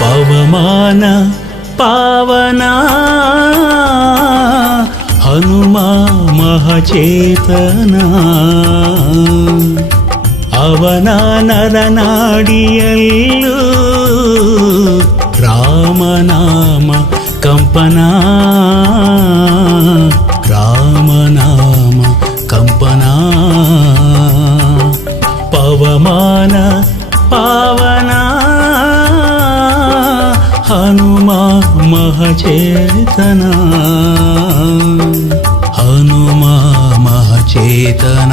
ಪವಮಾನ ಪಾವನಾ ಹನುಮ ಮಹಚೇತನ ಅವನ ನರನಾಡಿಯಲ್ಲೂ ರಾಮನಾಮ ಕಂಪನ ರಾಮನಾಮ ಕಂಪನ ಪವಮಾನ ಪಾವನ ಹನುಮ ಮಹಚೇತನ ಹನುಮ ಮಹಚೇತನ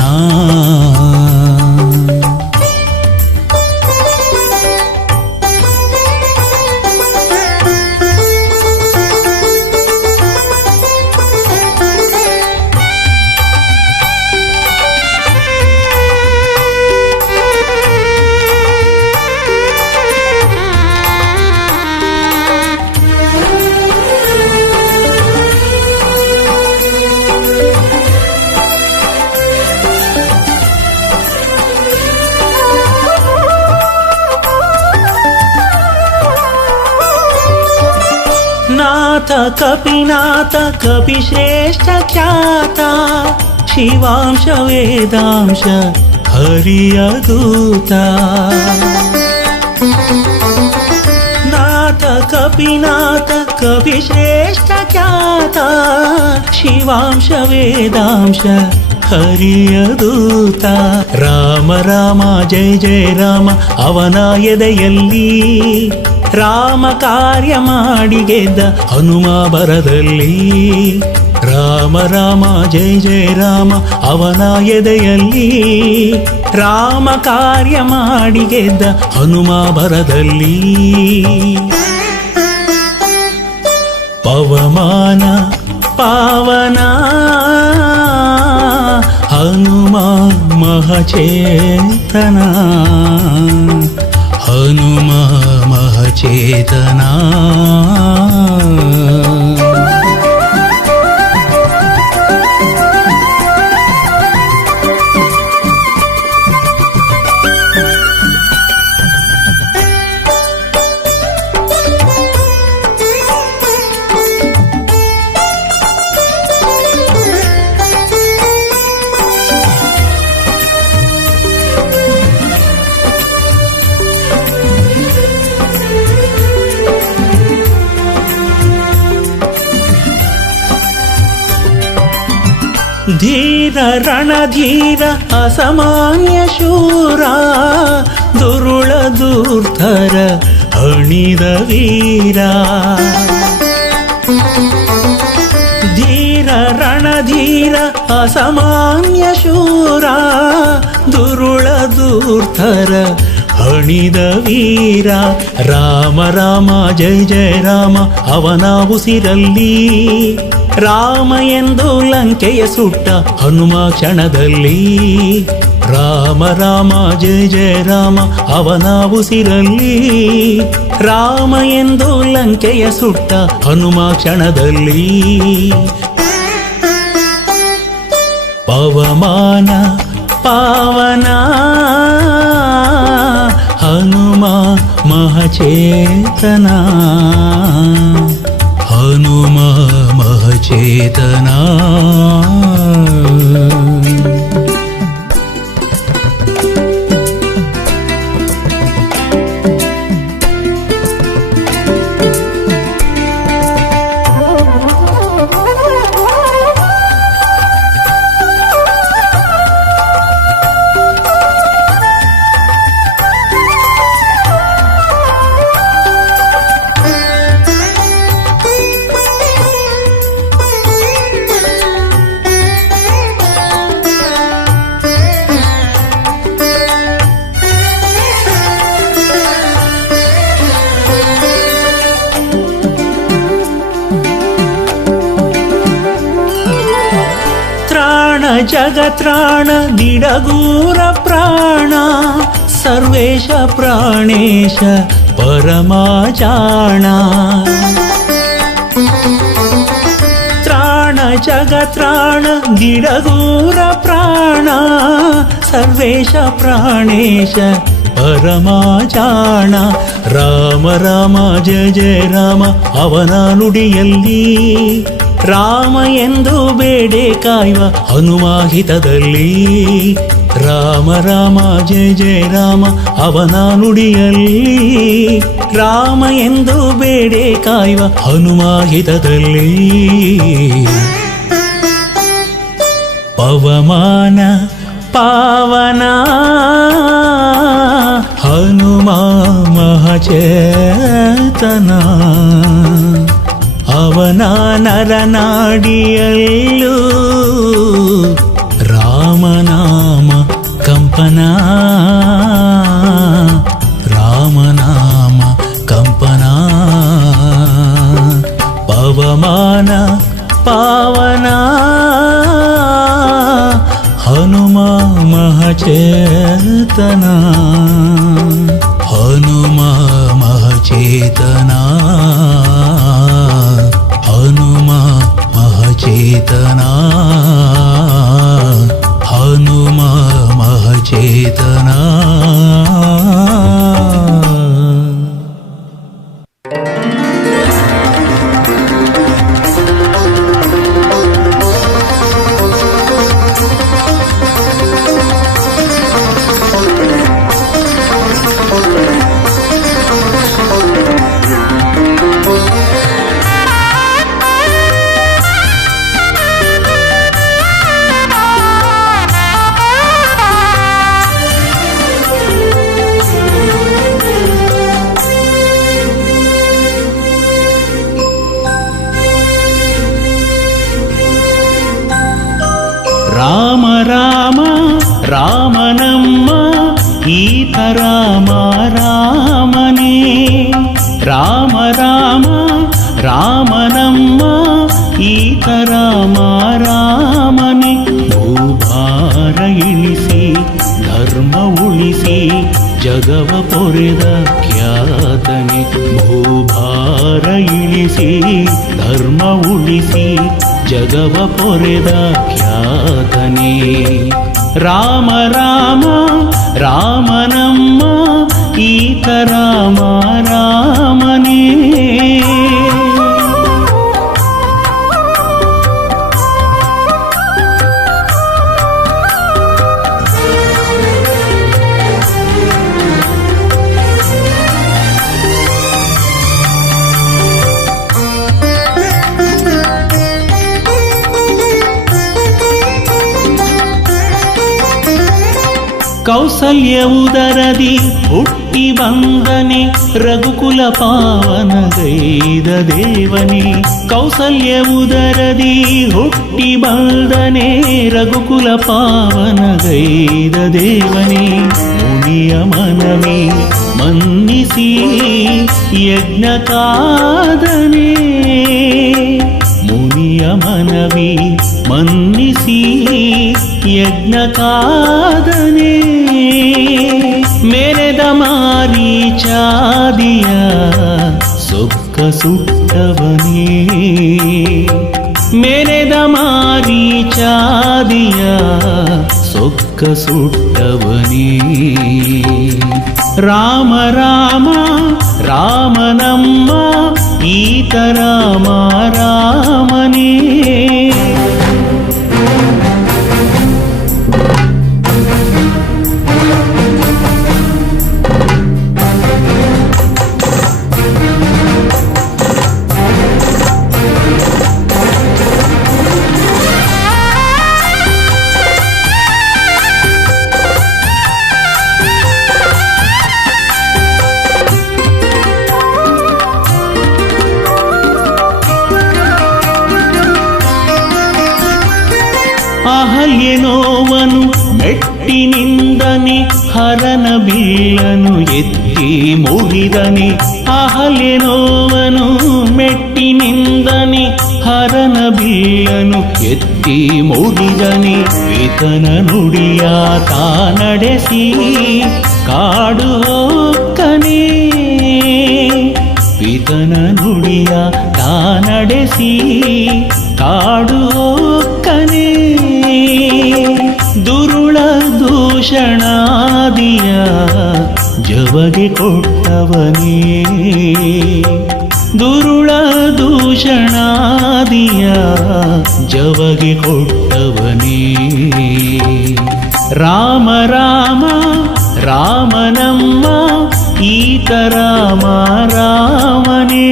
ನಾಥ ಕಪಿನಾಥ ಕಪಿಶ್ರೇಷ್ಠ ಖ್ಯಾತ ಶಿವಾಂಶ ವೇದಾಂಶ ಹರಿಯ ದೂತ ನಾಥ ಕಪಿನಾಥ ಕಪಿಶ್ರೇಷ್ಠ ಖ್ಯಾತ ಶಿವಾಂಶ ವೇದಾಂಶ ಹರಿಯ ದೂತ ರಾಮ ರಾಮ ಜಯ ಜಯ ರಾಮ ಅವನ ಎದೆಯಲ್ಲಿ ರಾಮ ಕಾರ್ಯ ಮಾಡಿ ಗೆದ್ದ ಹನುಮ ಬರದಲ್ಲಿ ರಾಮ ರಾಮ ಜಯ ಜಯ ರಾಮ ಅವನ ಎದೆಯಲ್ಲಿ ರಾಮ ಕಾರ್ಯ ಮಾಡಿ ಗೆದ್ದ ಹನುಮ ಬರದಲ್ಲಿ ಪವಮಾನ ಪಾವನ ಹನುಮ ಮಹಚೇತನ ಹನುಮ ಮಹಚೇತನ ಧೀರ ರಣಧೀರ ಅಸಾಮಾನ್ಯ ಶೂರ ದುರುಳ ದುರ್ಧರ ಅಣಿದ ವೀರ ಧೀರ ರಣಧೀರ ಅಸಾಮಾನ್ಯ ಶೂರ ದುರುಳ ದುರ್ಧರ ಹಣಿದ ವೀರ ರಾಮ ರಾಮ ಜಯ ಜಯ ರಾಮ ಅವನ ಉಸಿರಲ್ಲಿ ರಾಮ ಎಂದು ಲಂಕೆಯ ಸುಟ್ಟ ಹನುಮ ಕ್ಷಣದಲ್ಲಿ ರಾಮ ರಾಮ ಜಯ ಜಯ ರಾಮ ಅವನ ಉಸಿರಲ್ಲಿ ರಾಮ ಎಂದು ಲಂಕೆಯ ಸುಟ್ಟ ಹನುಮ ಕ್ಷಣದಲ್ಲಿ ಪವಮಾನ ಪಾವನ ಹನುಮ ಮಹಚೇತನ ಹನುಮ ಮಹಚೇತನ ಜಗತ್ರಾಣ ದಿಡಗೂರ ಪ್ರಾಣ ಸರ್ವೇಶ ಪ್ರಾಣೇಶ ಪರಮಾಚಾಣ ತ್ರಾಣ ಜಗತ್ರಾಣ ದಿಡಗೂರ ಪ್ರಾಣ ಸರ್ವೇಶ ಪ್ರಾಣೇಶ ಪರಮಾಚಾಣ ರಾಮ ರಾಮ ಜಯ ಜಯ ರಾಮ ಅವನ ನುಡಿಯಲ್ಲಿ ರಾಮ ಎಂದು ಬೇಡೆ ಕಾಯುವ ಹನುಮಾಹಿತದಲ್ಲಿ ರಾಮ ರಾಮ ಜಯ ಜಯ ರಾಮ ಅವನ ನುಡಿಯಲ್ಲಿ ರಾಮ ಎಂದು ಬೇಡೆ ಕಾಯುವ ಹನುಮಾಹಿತದಲ್ಲಿ ಪವಮಾನ ಪಾವನ ಹನುಮಾ ಮಹಚೇತನ ಅವನ ನರನಾಡಿಯಲ್ಲೂ ರಾಮನಾಮ ಕಂಪನ ರಾಮನಾಮ ಕಂಪನ ಪವಮಾನ ಪಾವನ ಹನುಮಾ ಮಹಚೇತನ ಹನುಮಾ ಮಹಚೇತನ ಹನುಮಾ ಮಹಚೇತನ ಹನುಮಾ ಮಹಚೇತನ ರಾಮ ರಾಮ ರಾಮನಮ್ಮ ಈತ ರಾಮ ರಾಮನೇ ರಾಮ ರಾಮ ರಾಮನಮ್ಮ ಈತ ರಾಮ ರಾಮನೇ ಭೂಭಾರ ಇಳಿಸಿ ಧರ್ಮ ಉಳಿಸಿ ಜಗವ ಪೊರೆದ ಖ್ಯಾತನೆ ಭೂಭಾರ ಇಳಿಸಿ ಧರ್ಮ ಉಳಿಸಿ ಜಗವ ಪೊರೆದ ಖ್ಯಾತನೇ ರಾಮ ರಾಮ ರಾಮನಮ್ಮ ಈತ ರಾಮ ರಾಮನೇ ಕೌಸಲ್ಯ ಉದರದಿ ಹುಟ್ಟಿ ಬಂದನೆ ರಘುಕುಲ ಪಾವನಗೈದ ದೇವನೇ ಕೌಸಲ್ಯ ಉದರದಿ ಹುಟ್ಟಿ ಬಂದನೆ ರಘುಕುಲ ಪಾವನಗೈದ ದೇವನೇ ಮುನಿಯ ಮನವೇ ಮನ್ನಿಸಿ ಯಜ್ಞ ಕಾದನೆ ಮುನಿಯ ಮನವಿ ಮನ್ನಿಸಿ ಯಜ್ಞ ಕಾದನೆ ಮೆರೆದ ಮಾರೀಚಾದಿಯ ಸೊಕ್ಕ ಸುಟ್ಟವನೇ ಮೆರೆದ ಮಾರೀಚಾದಿಯ ಸೊಕ್ಕ ಸುಟ್ಟವನೇ ರಾಮ ರಾಮ ರಾಮನಮ್ಮ ಈತ ರಾಮ ರಾಮನೇ ಅಹಲ್ಯನೋವನು ಮೆಟ್ಟಿನಿಂದನೆ ಹರನ ಬೀಳನು ಎತ್ತಿ ಮುಗಿದನೆ ಅಹಲ್ಯನೋವನು ಮೆಟ್ಟಿನಿಂದನೆ ಹರನ ಬಿಲ್ಲನು ಎತ್ತಿ ಮೂಡಿದನೆ ಈತನ ನುಡಿಯ ತಾ ನಡೆಸಿ ಕಾಡು ಹೋಕ್ಕನೆ ಈತನ ನುಡಿಯ ತಾ ನಡೆಸಿ ಕಾಡು ಹೋಕ್ಕನೆ ದುರುಳ ದೂಷಣಾದಿಯ ಜವಗೆ ಕೊಟ್ಟವನೇ ದುರುಳ ದೂಷಣಾದಿಯ ಜವಗೆ ಕೊಟ್ಟವನೇ ರಾಮ ರಾಮ ರಾಮನಮ್ಮ ಈತ ರಾಮ ರಾಮನೇ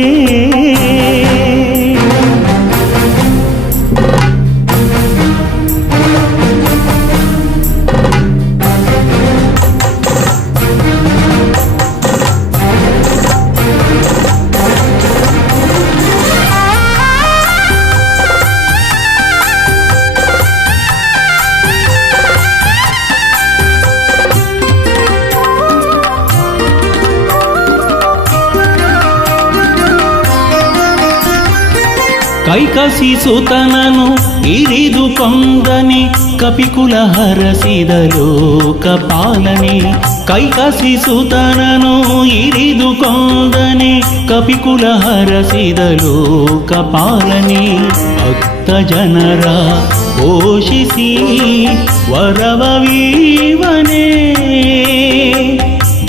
ಕೈಕಸಿ ಸುತನನು ಇರಿದು ಕೊಂದನೆ ಕಪಿಕುಲ ಹರಸಿದ ಲೋಕಪಾಲನೆ ಕೈಕಸಿ ಸುತನನು ಇರಿದು ಕೊಂದನೆ ಕಪಿಕುಲ ಹರಸಿದ ಲೋಕಪಾಲನೆ ಭಕ್ತ ಜನರ ಪೋಷಿಸಿ ವರವವೀವನೇ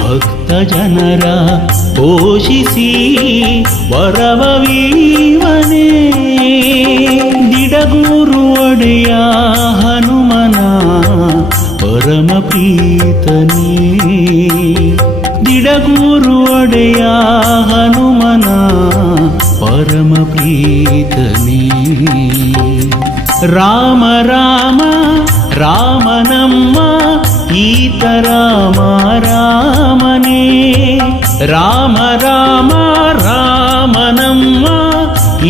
ಭಕ್ತ ಜನರ ಪೋಷಿಸಿ ವರವವೀವನೇ ದಿಡಗೂರು ಒಡೆಯ ಹನುಮನ ಪರಮ ಪ್ರೀತನೇ ದಿಡಗೂರು ಒಡೆಯ ಹನುಮನ ಪರಮ ಪ್ರೀತನೇ ರಾಮ ರಾಮ ರಾಮನಮ್ಮ ಈತ ರಾಮ ರಾಮನೇ ರಾಮ ರಾಮ ರಾಮನಮ್ಮ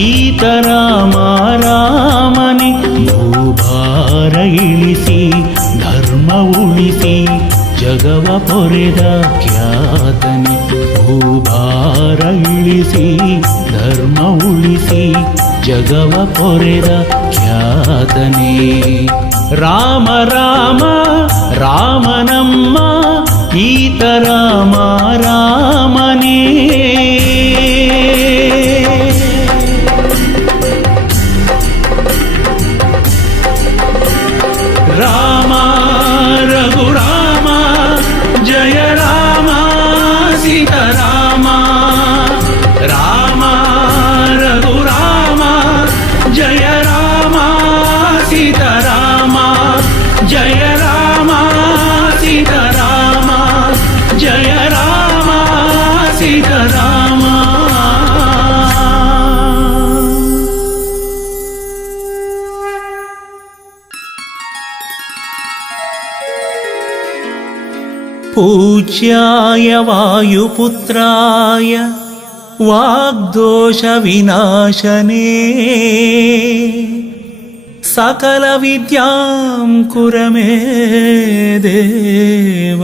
ಈತ ರಾಮ ರಾಮನೇ ಭೂಭಾರ ಇಳಿಸಿ ಧರ್ಮ ಉಳಿಸಿ ಜಗವ ಪೊರೆದ ಖ್ಯಾತನೆ ಭೂಭಾರ ಇಳಿಸಿ ಧರ್ಮ ಉಳಿಸಿ ಜಗವ ಪೊರೆದ ಖ್ಯಾತನೆ ರಾಮ ರಾಮ ರಾಮನಮ್ಮ ಈತ ರಾಮ ರಾಮನೇ ರಾಮ ರಘುರಾಮ ಜಯ ರಾಮ ಸೀತಾರಾಮ ರಾಮ ರಘುರಾಮ ಜಯ ರಾಮ ಸೀತಾರಾಮ ಜಯ ರಾಮ ಸೀತಾರಾಮ ಜಯ ರಾಮ ಸೀತಾರಾಮ पूज्याय वायुपुत्राय वाग्दोषविनाशने सकलविद्यां कुर मे देव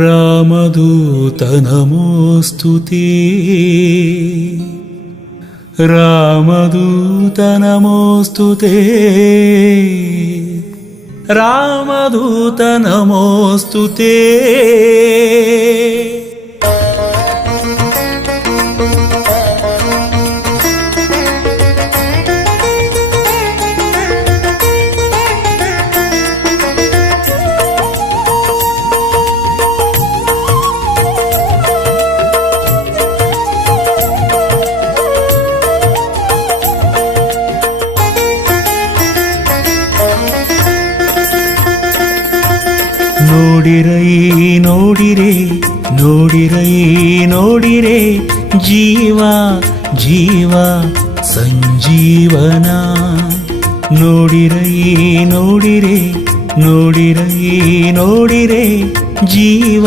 रामदूत नमोऽस्तु ते रामदूत नमोऽस्तु ते रामदूत नमोऽस्तु ते ನೋಡಿರೈ ನೋಡಿರೆ ನೋಡಿರೈ ನೋಡಿರೆ ಜೀವ ಜೀವ ಸಂಜೀವನ ನೋಡಿರೈ ನೋಡಿರೆ ನೋಡಿರೈ ನೋಡಿರೆ ಜೀವ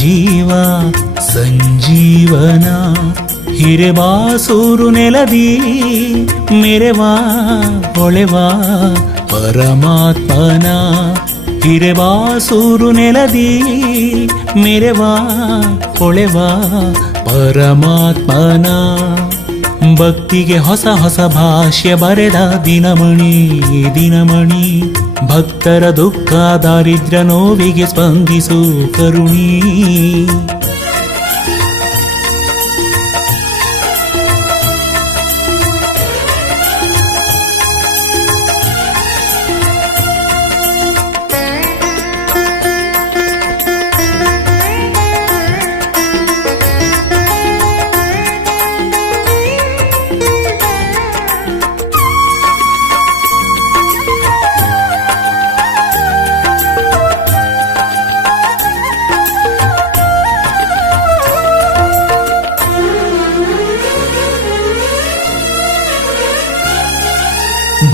ಜೀವ ಸಂಜೀವನ ಹಿರೆಬಾಸೂರು ನೆಲದಿ ಮೆರೆವಾ ಹೊಳೆವಾ ಪರಮಾತ್ಮನ ಹಿರೆಬಾಸೂರು ನೆಲದಿ ಮೆರೆವಾ ಹೊಳೆವಾ ಪರಮಾತ್ಮನ ಭಕ್ತಿಗೆ ಹೊಸ ಹೊಸ ಭಾಷ್ಯ ಬರೆದ ದಿನಮಣಿ ದಿನಮಣಿ. ಭಕ್ತರ ದುಃಖ ದಾರಿದ್ರ್ಯ ನೋವಿಗೆ ಸ್ಪಂದಿಸು ಕರುಣಿ.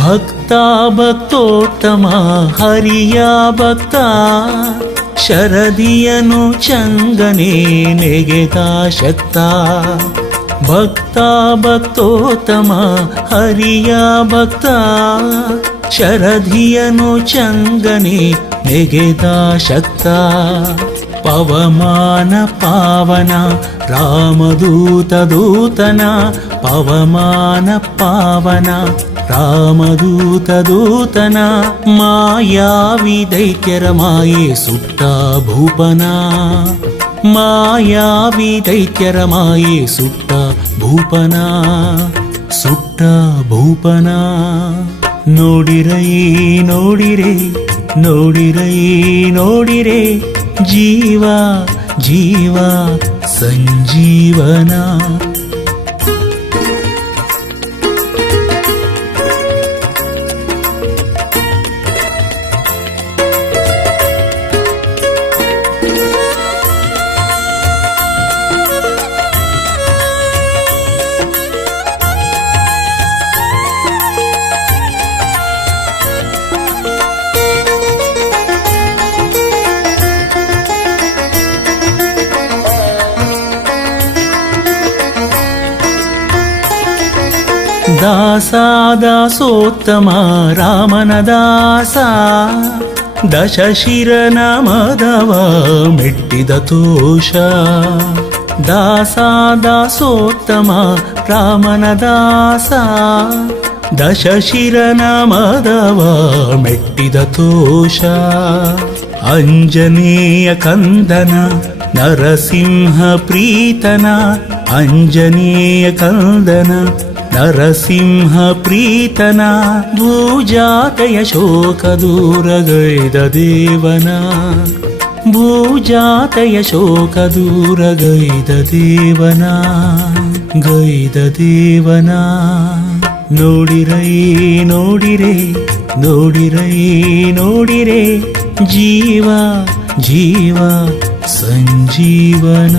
ಭಕ್ತ ಭಕ್ತೋತ್ತಮ ಹರಿಯ ಭಕ್ತ, ಶರದಿಯನು ಚಂಗನೆ ನೆಗೆದ ಶಕ್ತ. ಭಕ್ತ ಭಕ್ತೋತ್ತಮ ಹರಿಯ ಭಕ್ತ, ಶರದಿಯನು ಚಂಗನೆ ನೆಗೆದ ಶಕ್ತ. ಪವಮಾನ ಪಾವನ ರಾಮದೂತ ದೂತನ, ಪವಮಾನ ಪಾವನ ರಾಮದೂತ ದೂತನ. ಮಾಯಾವಿ ದೈತ್ಯರ ಮಾಯೆ ಸುಟ್ಟ ಭೂಪನ, ಮಾಯಾವಿ ದೈತ್ಯರ ಮಾಯೆ ಸುಟ್ಟ ಭೂಪನ, ಸುಟ್ಟ ಭೂಪನ. ನೋಡಿರೈ ನೋಡಿರೆ ನೋಡಿರೈ ನೋಡಿರೆ, ಜೀವ ಜೀವ ಸಂಜೀವನ. ದಾಸ ದಾಸೋತ್ತಮ ರಾಮನ ದಾಸ, ದಶಶಿರನ ಮದವ ಮೆಟ್ಟಿದ ತೋಷ. ದಾಸ ದಾಸೋತ್ತಮ ರಾಮನ ದಾಸ, ದಶಶಿರನ ಮದವ ಮೆಟ್ಟಿದ ತೋಷ. ಅಂಜನೇಯ ಕಂದನ ನರಸಿಂಹ ಪ್ರೀತನ, ಅಂಜನೇಯ ಕಂದನ ನರಸಿಂಹ ಪ್ರೀತನ. ಭೂಜಾತೆಯ ಶೋಕ ದೂರಗೈದ ದೇವನ, ಭೂಜಾತೆಯ ಶೋಕ ದೂರಗೈದ ದೇವನ, ಗೈದ ದೇವನ. ನೋಡಿರೈ ನೋಡಿರೆ ನೋಡಿರೈ ನೋಡಿರೆ, ಜೀವ ಜೀವ ಸಂಜೀವನ.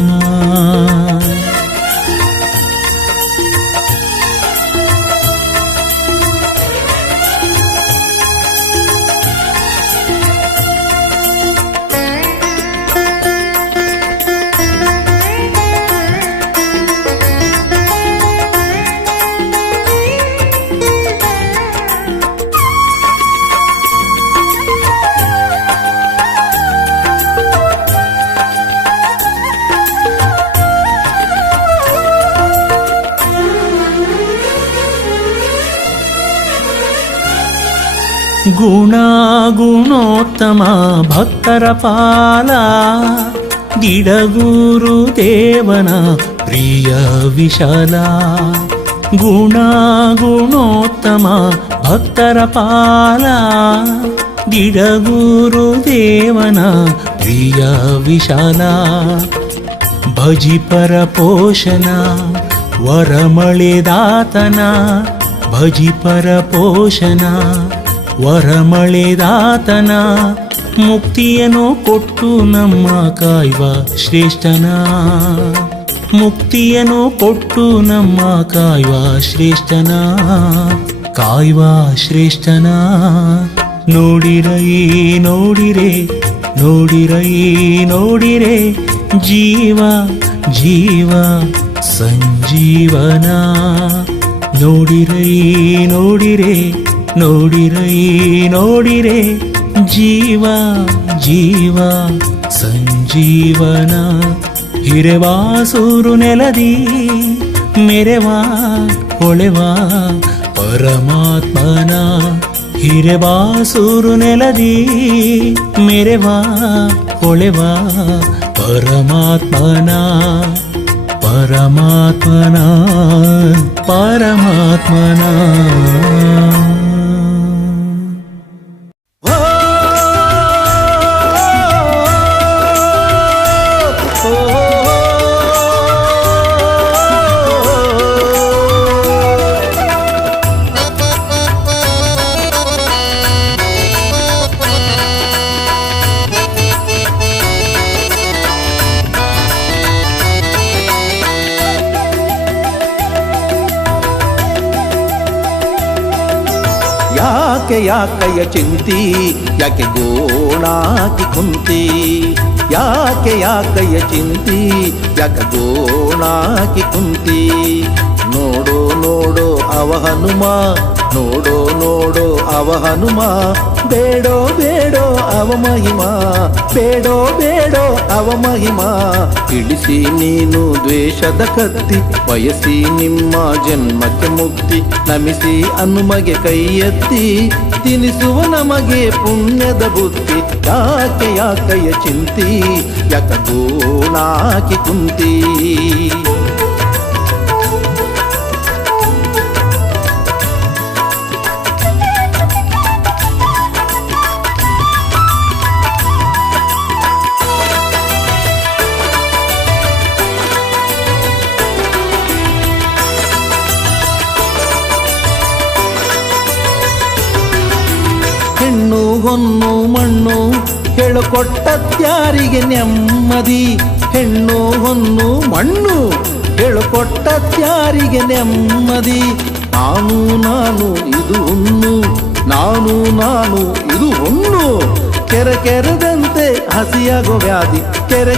ಗುಣ ಗುಣೋತ್ತಮ ಭಕ್ತರ ಪಾಲ, ಗಿಡಗೂರು ದೇವನ ಪ್ರಿಯ ವಿಶಾಲ. ಗುಣ ಗುಣೋತ್ತಮ ಭಕ್ತರ ಪಾಲ, ಗಿಡಗೂರು ದೇವನ ಪ್ರಿಯ ವಿಶಾಲ. ಭಜಿಪರ ಪೋಷಣ ವರಮಳೆದಾತನ, ಭಜಿಪರ ಪೋಷಣ ವರಮಳೆದಾತನ. ಮುಕ್ತಿಯನ್ನು ಕೊಟ್ಟು ನಮ್ಮ ಕಾಯ್ವ ಶ್ರೇಷ್ಠನ, ಮುಕ್ತಿಯನ್ನು ಕೊಟ್ಟು ನಮ್ಮ ಕಾಯ್ವ ಶ್ರೇಷ್ಠನ, ಕಾಯ್ವ ಶ್ರೇಷ್ಠನ. ನೋಡಿರೈ ನೋಡಿರೆ ನೋಡಿರೈ ನೋಡಿರೆ, ಜೀವ ಜೀವ ಸಂಜೀವನ. ನೋಡಿರೈ ನೋಡಿರೆ ನೋಡಿರೈ ನೋಡಿರೆ, ಜೀವ ಜೀವ ಸಂಜೀವನ. ಹಿರೆವಾಸೂರು ನೆಲದಿ ಮೆರೆವ ಹೊಳೆವ ಪರಮಾತ್ಮನ ಹಿರೆಬಾಸೂರು ನೆಲದಿ ಮೆರೆವ ಹೊಳೆವ ಪರಮಾತ್ಮನ ಪರಮಾತ್ಮನ ಪರಮಾತ್ಮನ ಯಾಕಯ್ಯ ಚಿಂತಿ ಯಾಕೆ ಗೋಣಾಕಿ ಕುಂತಿ ಯಾಕಯ್ಯ ಚಿಂತಿ ಯಾಕೆ ಗೋಣಾಕಿ ಕುಂತಿ ನೋಡೋ ನೋಡೋ ಅವ ಹನುಮ ನೋಡೋ ನೋಡೋ ಅವ ಹನುಮ ಬೇಡೋ ಬೇಡೋ ಅವ ಮಹಿಮಾ ಬೇಡೋ ಬೇಡೋ ಅವ ಮಹಿಮಾ ಇಳಿಸಿ ನೀನು ದ್ವೇಷದ ಕತ್ತಿ ಬಯಸಿ ನಿಮ್ಮ ಜನ್ಮಕ್ಕೆ ಮುಕ್ತಿ ನಮಿಸಿ ಹನುಮಗೆ ಕೈ ಎತ್ತಿ ತಿನಿಸುವ ನಮಗೆ ಪುಣ್ಯದ ಬುದ್ಧಿ ಯಾಕಯ್ಯ ಚಿಂತಿ ಯಾಕ ಗೋಣಾಕಿ ಕುಂತಿ ಹೆಣ್ಣು ಹೊನ್ನು ಮಣ್ಣು ಹೇಳಿಕೊಟ್ಟತ್ಯಾರಿಗೆ ನೆಮ್ಮದಿ ಹೆಣ್ಣು ಹೊನ್ನು ಮಣ್ಣು ಹೇಳಿಕೊಟ್ಟತ್ಯಾರಿಗೆ ನೆಮ್ಮದಿ ನಾನು ನಾನು ಇದು ಹುಣ್ಣು ನಾನು ನಾನು ಇದು ಹುಣ್ಣು ಕೆರೆದಂತೆ ಹಸಿಯಾಗೋ ವ್ಯಾಧಿ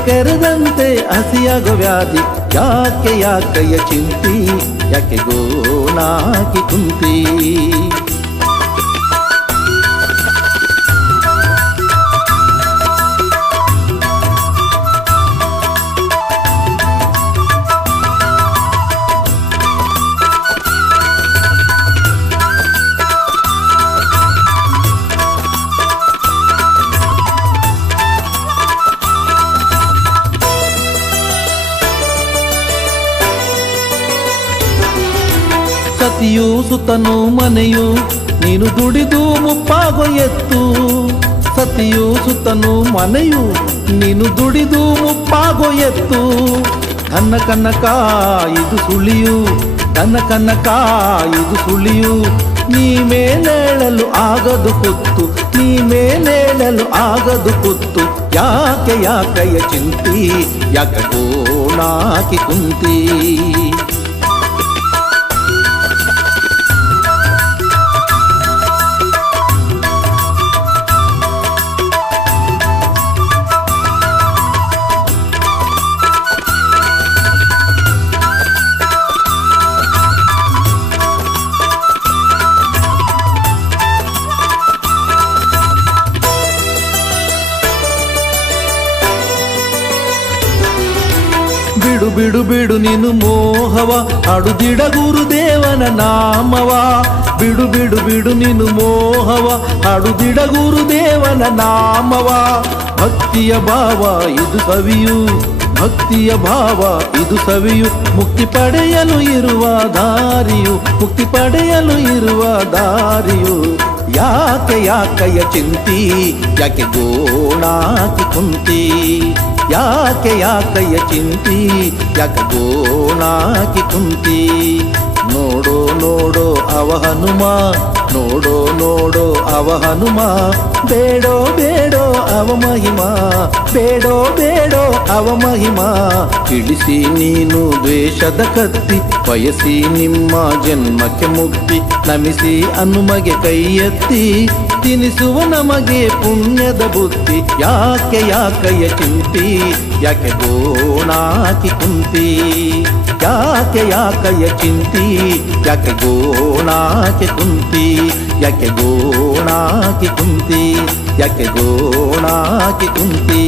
ಕೆರೆದಂತೆ ಹಸಿಯಾಗೋ ವ್ಯಾಧಿ ಯಾಕಯ್ಯ ಚಿಂತಿ ಯಾಕೆ ಗೋಣಾಕಿ ಕುಂತಿ ಸತಿಯು ಸುತನು ಮನೆಯು ನೀನು ದುಡಿದು ಮುಪ್ಪಾಗೋ ಎತ್ತು ಸತಿಯು ಸುತನು ಮನೆಯು ನೀನು ದುಡಿದು ಮುಪ್ಪಾಗೋ ಎತ್ತು ನನ್ನ ಕನ್ನಕ ಇದು ಸುಳಿಯು ನನ್ನ ಕನ್ನಕ ಇದು ಸುಳಿಯು ನೀ ಮೇಲೇಳಲು ಆಗದು ಕುತ್ತು ನೀ ಮೇಲೇಳಲು ಆಗದು ಕುತ್ತು ಯಾಕಯ್ಯ ಚಿಂತಿ ಯಾಕ ಗೋಣಾಕಿ ಕುಂತಿ ಬಿಡು ಬಿಡು ಬಿಡು ನೀನು ಮೋಹವ ಹಾಡುದಿಡ ಗುರುದೇವನ ನಾಮವ ಬಿಡು ಬಿಡು ಬಿಡು ನೀನು ಮೋಹವ ಹಾಡುದಿಡ ಗುರುದೇವನ ನಾಮವ ಭಕ್ತಿಯ ಭಾವ ಇದು ಸವಿಯು ಭಕ್ತಿಯ ಭಾವ ಇದು ಸವಿಯು ಮುಕ್ತಿ ಪಡೆಯಲು ಇರುವ ದಾರಿಯು ಮುಕ್ತಿ ಪಡೆಯಲು ಇರುವ ದಾರಿಯು ಯಾಕಯ್ಯ ಚಿಂತಿ ಯಾಕೆ ಗೋಣಾಕಿ ಕುಂತಿ ಯಾಕಯ್ಯ ಚಿಂತಿ ಯಾಕೆ ಗೋಣಾಕಿ ಕುಂತಿ ನೋಡೋ ನೋಡೋ ಅವ ಹನುಮ ನೋಡೋ ನೋಡೋ ಅವ ಹನುಮ ಬೇಡೋ ಬೇಡೋ ಅವ ಮಹಿಮಾ ಬೇಡೋ ಬೇಡೋ ಅವ ಮಹಿಮಾ ಇಳಿಸಿ ನೀನು ದ್ವೇಷದ ಕತ್ತಿ ಬಯಸಿ ನಿಮ್ಮ ಜನ್ಮಕ್ಕೆ ಮುಕ್ತಿ ನಮಿಸಿ ಹನುಮಗೆ ಕೈ ಎತ್ತಿ ತಿನಿಸುವ ನಮಗೆ ಪುಣ್ಯದ ಬುದ್ಧಿ ಯಾಕಯ್ಯ ಚಿಂತಿ ಯಾಕೆ ಗೋಣಾಕಿ ಕುಂತಿ ಯಾಕಯ್ಯ ಚಿಂತಿ ಯಾಕೆ ಗೋಣಾಕಿ ಕುಂತಿ ಯಾಕೆ ಗೋಣಾಕಿ ಕುಂತಿ ಯಾಕೆ ಗೋಣಾಕಿ ಕುಂತಿ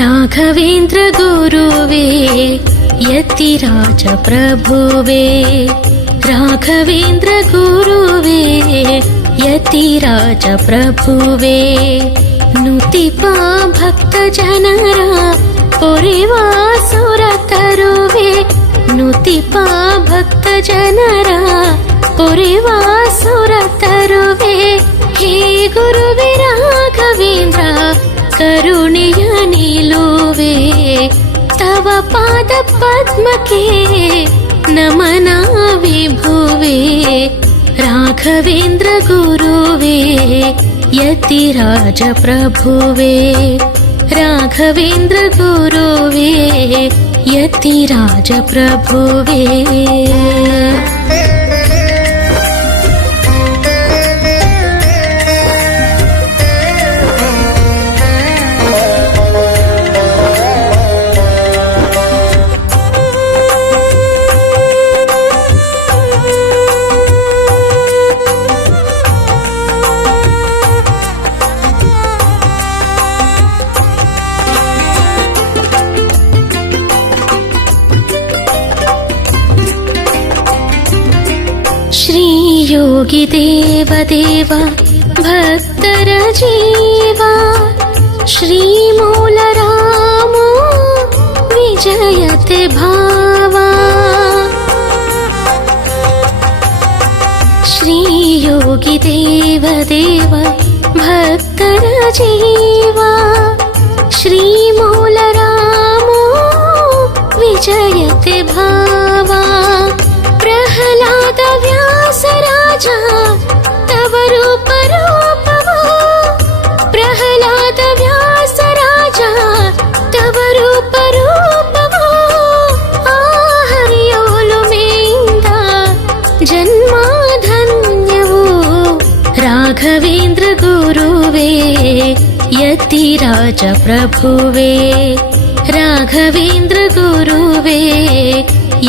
ರಾಘವೇಂದ್ರ ಗುರುವೇ ಯತಿರಾಜ ಪ್ರಭುವೇ, ರಾಘವೇಂದ್ರ ಗುರುವೇ ಯತಿರಾಜ ಪ್ರಭುವೇ, ನುತಿಪ ಭಕ್ತ ಜನರ ಪೊರೆವ ಸುರ ತರುವೆ, ನುತಿಪ ಭಕ್ತ ಜನರ ಪೊರೆವ ಸುರ ತರುವೆ. ಹೇ ಗುರುವೇ ರಾಘವೇಂದ್ರ ಕರುಣೆಯ ನಿಲುವೆ, ತವ ಪಾದ ಪದ್ಮಕ್ಕೆ ನಮನ ವಿಭುವೆ. ರಾಘವೇಂದ್ರ ಗುರುವೇ ಯತಿರಾಜ ಪ್ರಭುವೇ, ರಾಘವೇಂದ್ರ ಗುರುವೇ ಯತಿರಾಜ ಪ್ರಭುವೇ. ಯೋಗಿ ದೇವ ದೇವ ಭಕ್ತರ ಜೀವ, ಶ್ರೀ ಮೂಲ ರಾಮೋ ವಿಜಯತೆ ಭಾವ. ಶ್ರೀ ಯೋಗಿ ದೇವ ದೇವ ಭಕ್ತರ ಜೀವ, ಶ್ರೀ ಮೂಲ ರಾಮೋ ವಿಜಯತೆ ಭಾವ. ಪ್ರಹ್ಲಾದ ವ್ಯಾಸರಾಜ ತವ ರೂಪ ರೂಪವೋ, ಪ್ರಹ್ಲಾದ ವ್ಯಾಸರಾಜ ತವ ರೂಪ ರೂಪವೋ. ಆ ಹರಿಯೋಲುಮೆಯಿಂದ ಜನ್ಮಧನ್ಯವೋ. ರಾಘವೇಂದ್ರ ಗುರುವೇ ಯತಿರಾಜ ಪ್ರಭುವೇ, ರಾಘವೇಂದ್ರ ಗುರುವೇ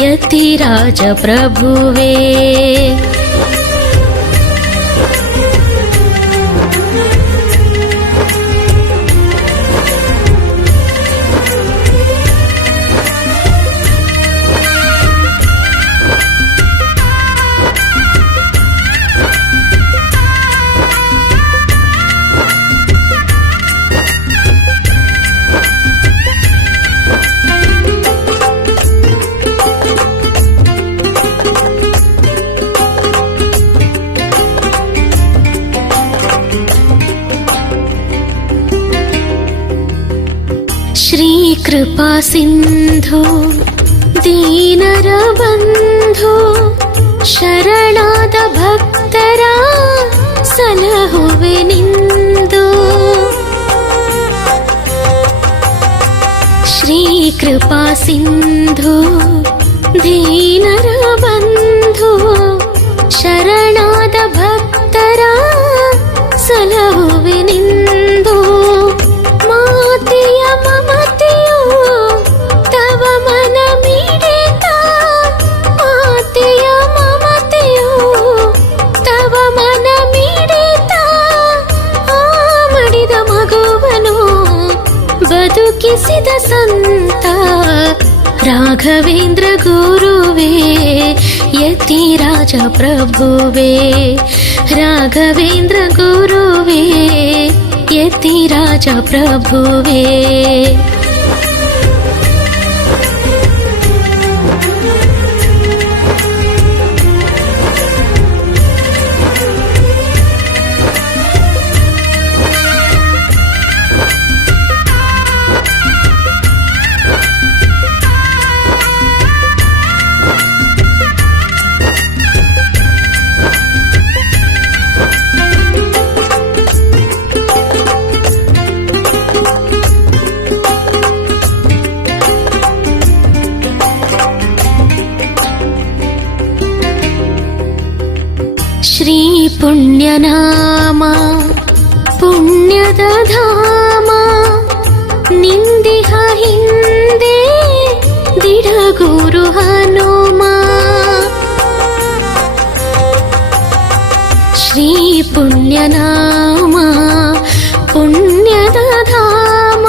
ಯತಿರಾಜ ಪ್ರಭುವೇ. ಶ್ರೀ ಕೃಪಾ ಸಿಂಧು ದೀನರ ಬಂಧು, ಶರಣಾದ ಭಕ್ತರ ಸಲಹುವೆ ನಿಂದು. ಶ್ರೀ ಕೃಪಾ ಸಿಂಧು ದೀನರ ಬಂಧು, ಶರಣಾದ ಭಕ್ತರ ಸಲಹುವೆ ನಿಂದು. ಮಾತೆಯ ಮಮತೆಯು ತವ ಮನ ಮಿಡಿತ, ಮಾತೆಯ ಮಮತೆಯು ತವ ಮನ ಮಿಡಿತ. ಆ ಮಡಿದ ಮಗುವನು ಬದುಕಿಸಿದ ಸಂತ. ರಾಘವೇಂದ್ರ ಗುರುವೇ ಯತಿರಾಜ ಪ್ರಭುವೇ, ರಾಘವೇಂದ್ರ ಗುರುವೇ ಯತಿರಾಜ ಪ್ರಭುವೇ. ಶ್ರೀ ಪುಣ್ಯನಾಮ ಪುಣ್ಯದ ಧಾಮ, ನಿಂದಿಹ ಹಿಂದೆ ದಿಢಗುರು ಹನುಮ. ಶ್ರೀ ಪುಣ್ಯನಾಮ ಪುಣ್ಯದ ಧಾಮ,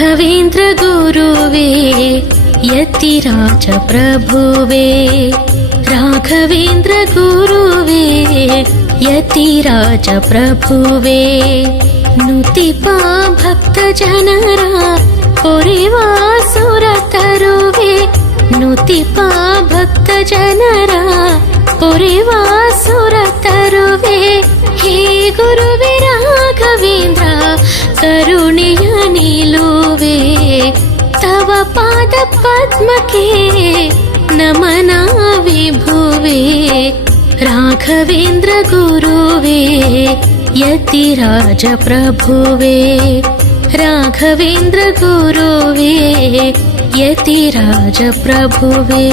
ರಾಘವೇಂದ್ರ ಗುರುವೇ ಯತಿರಾಜ ಪ್ರಭುವೇ ರಾಘವೇಂದ್ರ ಗುರುವೇ ಯತಿರಾಜ ಪ್ರಭುವೇ ನುತಿಪ ಭಕ್ತ ಜನರ ಪೊರೆವಾ ಸುರ ತರುವೆ ನುತಿಪ ಭಕ್ತ ಜನರ ಪೊರೆವಾ ಸುರ ತರುವೆ ಹೇ ಗುರುವೇ ರಾಘವೇಂದ್ರ ಕರುಣೆಯ ನಿಲುವೆ ತವ ಪಾದ ಪದ್ಮಕ್ಕೆ ನಮನ ವಿಭುವೆ ರಾಘವೇಂದ್ರ ಗುರುವೇ ಯತಿರಾಜ ಪ್ರಭುವೇ ರಾಘವೇಂದ್ರ ಗುರುವೇ ಯತಿರಾಜ ಪ್ರಭುವೇ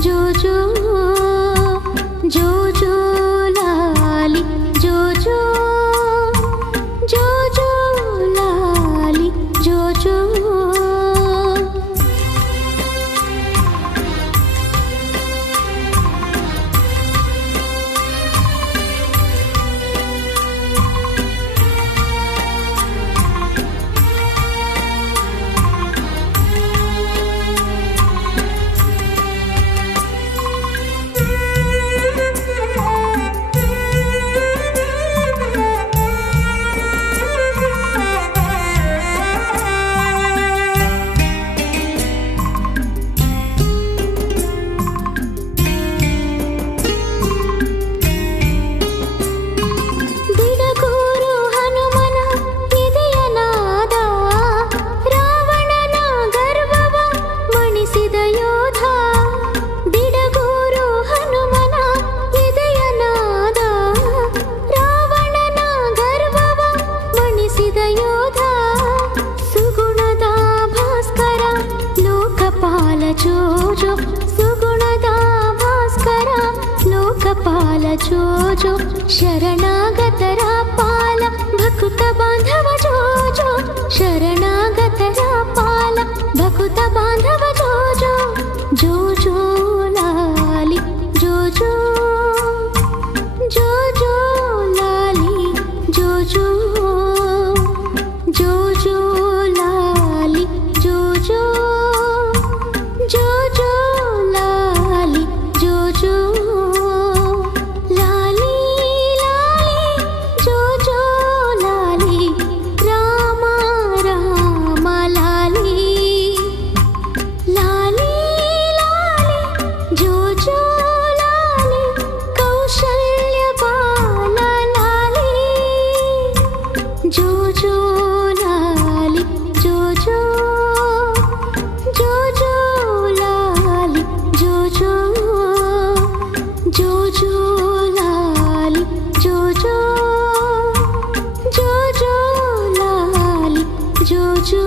ಜೋ ಜೋ ಪಾಲ ಜೋ ಜೋ ಶರಣಾಗತರ ಪಾಲ ಭಕುತ ಬಾಂಧವ ಜೋ ಜೋ ಶರಣಾಗತರ ಪಾಲ ಭಕುತ ಬಾಂಧವ ಜೋ ಜೋ ಜೋ ಜೋ ಲಾಲಿ ಜೋ ಜೋ ಜೋ ಜೋ ಲಾಲಿ ಜೋ ಜೋ ಜೋ ಜೋ ಲಾಲಿ ಜೋ ಜೋ ಜೋ ಜೋ ಲಾಲಿ ಜೋ ಜೋ ಲಾಲಿ ಲಾಲಿ ಜೋ ಜೋ ಲಾಲಿ ರಾಮ ರಾಮ ಲಾಲಿ ಲಾಲಿ ಲಾಲಿ ಜೋ ಜೋ ಲಾಲಿ ಕೌಶಲ್ಯ ಬಾಲ ಲಾಲಿ ಜೋ ಜೋ ಲಾಲಿ ಜೋ ಜೋ ಜೋ ಜೋ ಲಾಲಿ ಜೋ ಜೋ ಜೋ ಜೋ ಲಾಲಿ ಜೋ ಜೋ ಜೋ ಜೋ ಲಾಲಿ ಜೋ ಜೋ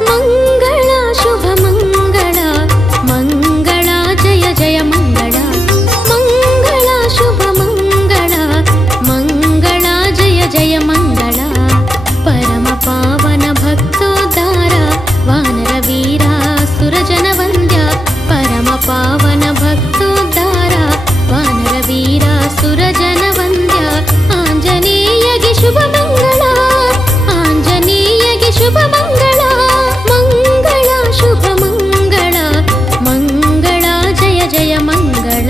ಮಂಗಳ ಶುಭ ಮಂಗಳ ಮಂಗಳ ಜಯ ಜಯ ಮಂಗಳ ಮಂಗಳ ಶುಭ ಮಂಗಳ ಮಂಗಳ ಜಯ ಜಯ ಮಂಗಳ ಪರಮ ಪಾವನ ಭಕ್ತೋದ್ಧಾರ ವಾನರ ವೀರ ಸುರಜನ ವಂದ್ಯ ಪರಮ ಪಾವನ ಭಕ್ತೋದ್ಧಾರ ವಾನರ ವೀರ ಸುರಜನ ವಂದ್ಯ ಆಂಜನೇಯಗೆ ಶುಭ ಮಂಗಳ ಆಂಜನೇಯಗೆ ಶುಭ ಮಂಗಳ ಮಂಗಳ ಶುಭ ಮಂಗಳ ಮಂಗಳ ಜಯ ಜಯ ಮಂಗಳ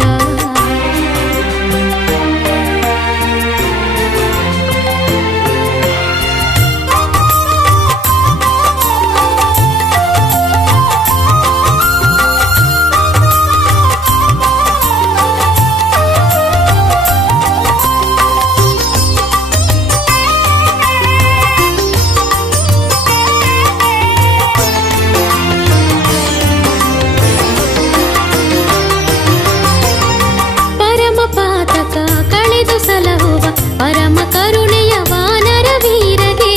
ಪರಮ ಪಾತಕ ಕಳೆದು ಸಲಹುವ ಪರಮ ಕರುಣೆಯ ವಾನರ ವೀರಗೆ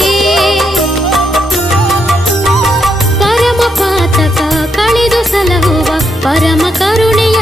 ಪರಮ ಪಾತಕ ಕಳೆದು ಸಲಹುವ ಪರಮ ಕರುಣೆಯ